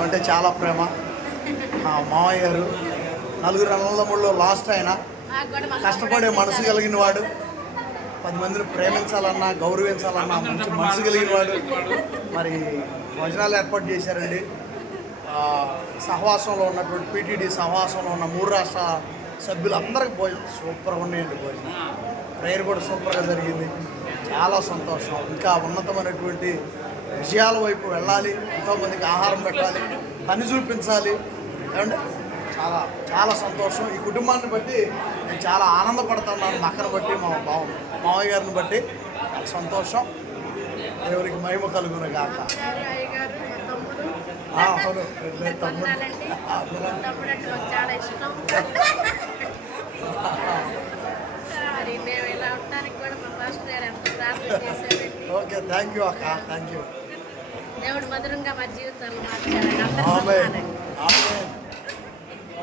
మేమంటే చాలా ప్రేమ. మామయ్య గారు నలుగురు అన్నదమ్ముల్లో లాస్ట్ ఆయన, కష్టపడే మనసు కలిగిన వాడు, 10 మందిని ప్రేమించాలన్నా గౌరవించాలన్నా మంచి మనసు కలిగిన వాడు. మరి భోజనాలు ఏర్పాటు చేశారండి. సహవాసంలో ఉన్నటువంటి పీటీడీ సహవాసంలో ఉన్న 3 రాష్ట్ర సభ్యులందరికీ భోజనం సూపర్గా ఉన్నాయండి. భోజనం ప్రేయర్ కూడా సూపర్గా జరిగింది. చాలా సంతోషం. ఇంకా ఉన్నతమైనటువంటి విజయాల వైపు వెళ్ళాలి, ఎంతోమందికి ఆహారం పెట్టాలి, పని చూపించాలి. ఏమంటే చాలా చాలా సంతోషం. ఈ కుటుంబాన్ని బట్టి నేను చాలా ఆనందపడుతున్నాను. మా అక్కను బట్టి, మా మామయ్య గారిని బట్టి చాలా సంతోషం. దేవునికి మహిమ కలుగును గాక. అవును, తమ్ముడు చాలా ఇష్టం. మేము ఇలా ఉండడానికి కూడా మా పాస్టర్ గారు ఎంత ప్రార్థన చేశారండి. ఓకే, థ్యాంక్ యూ అక్క, థ్యాంక్ యూ. దేవుడు మధురంగా మా జీవితాలు మార్చారు.